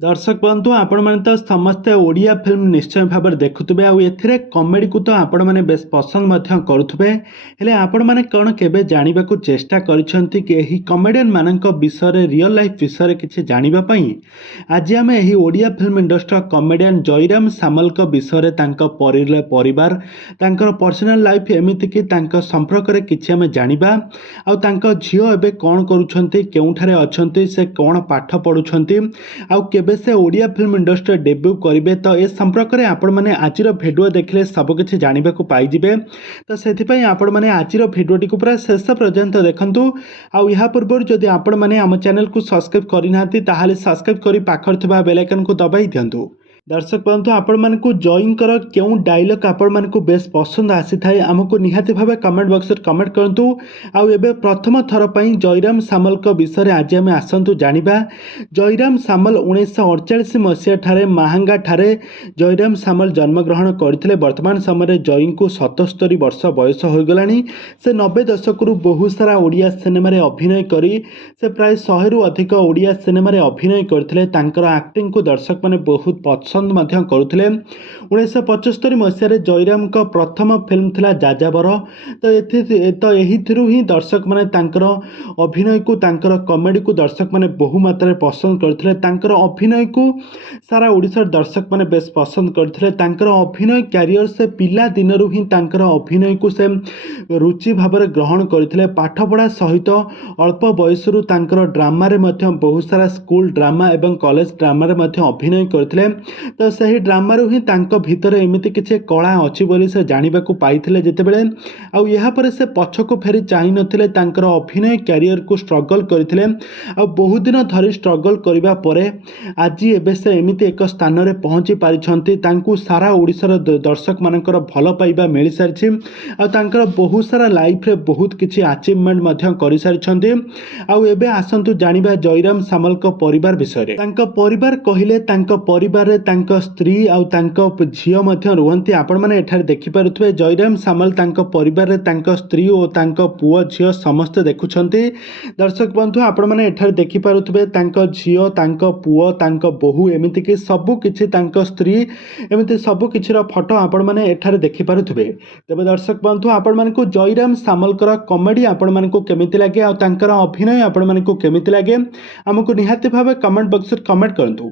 दर्शक बंधु आपण मैंने तो समस्ते ओडिया फिल्म निश्चय भाव देखुवे आउ कमेडी को तो आपण मैंने बेस पसंद करुवे हेले आपण मैंने कौन केबे जानिबा को चेष्टा करिसेंती कि एही कमेडियन मानक विषय रियल लाइफ विषय किसी जानिबा पई आज आम एही Odia film industry comedian Jayaram Samal विषय परिवार तांकर पर्सनल लाइफ एमिति कि तांकर संपर्क रे किछि आम जानिबा आउ तांकर झियो एबे कौन करूछंती केउठारे अछंती से कौन पाठ पढुछंती आउ केबे से ओडिया फिल्म इंडस्ट्री डेब्यू करेंगे तो ए संपर्क में आपण मैंने आज भिडियो देखले सबकि जानवा पाइबे। तो से आपण मैंने आज भिडियोटी को पूरा शेष पर्यंत देखूँ आउ या पूर्व जदि आपण मैंने आम चैनल को सब्सक्राइब करना सब्सक्राइब कर पाखर बेल आइकन को दबाई दिंतु। दर्शक बंधु आपण मानकु जॉइंकर क्यों डायलॉग आपण मानकु बेस पसंद आसी थाए आमको निहाती भावे कमेंट बॉक्स रे कमेंट करंतु। आउ एबे प्रथम थर पई जयराम सामल को विषय आज आम आसंतु जानिबा। जयराम सामल 1948 मसीहा ठारे माहांगा ठारे जयराम सामल जन्मग्रहण करथिले। वर्तमान समय जयी को 77 वर्ष बयस हो गलानी। से 90 दशक रु बहुत सारा ओडिया सिनेमा रे अभिनय करी से प्राय 100 रु अधिक ओडिया सिनेमा रे अभिनय करथिले। तांकर एक्टिंग को दर्शक माने बहुत पसंद करुले। 1975 मसीह जयराम का प्रथम फिल्म थिला जाजाबर। तो यही दर्शक माने तांकर अभिनय को तांकर कॉमेडी को दर्शक माने बहु मात्रा पसंद करथिले। तांकर अभिनय को सारा ओडिसा दर्शक माने बेस पसंद करथिले। तांकर अभिनय कैरियर से पिला दिनरु ही तांकर अभिनय को से रुचि भाव में ग्रहण करथिले। पाठ पढ़ा सहित अल्प बयसरु तांकर ड्रामा रे मध्य बहुत सारा स्कूल ड्रामा एवं कॉलेज ड्रामा रे मध्य अभिनय करथिले। तो सही ड्रामा रू ही तांको भितर एमिति किछि कला अछि बोली से जानिबा को पाइथिले जेतेबेले आउ यहाँ पर से पछको फेरी चाहि नथिले। तांकर अभिनय कैरियर को स्ट्रगल करथिले आ बहुत दिन धरी स्ट्रगल करिबा परे आज एबे से एमिति एक स्थान रे पहुंची पारिछंती। तांकू सारा ओडिसार दर्शक मानकर भल पाइबा मिल सारिछि आ तांकर बहुत सारा लाइफ रे बहुत किछि अचीवमेंट मध्य करि सारिछंती। आउ एबे आसंतु जानिबा जयराम सामल को परिवार विषय रे। तांको परिवार कहिले तांको परिवार रे तांको स्त्री आउ तांको झियो मध्य रुहंती। आपण माने एठारे देखि पारुथबे जयराम सामल तांको परिवार रे तांको स्त्री और तांको पुओ झियो समस्त देखुछंती। दर्शक बंधु आपण माने एठारे देखि पारुथबे तांको झियो तांको पुओ तांको बहु एमिति कि सबु किछि तांको स्त्री एमिति सबु किछि रो फोटो आपण माने एठारे देखि पारुथबे। तबे दर्शक बंधु आपण मानकु जयराम सामल कर कॉमेडी आपण मानकु केमिति लागे आ तांकर अभिनय आपण मानकु केमिति लागे हमकु निहाती भाबे कमेंट बॉक्स रे कमेंट करंतु।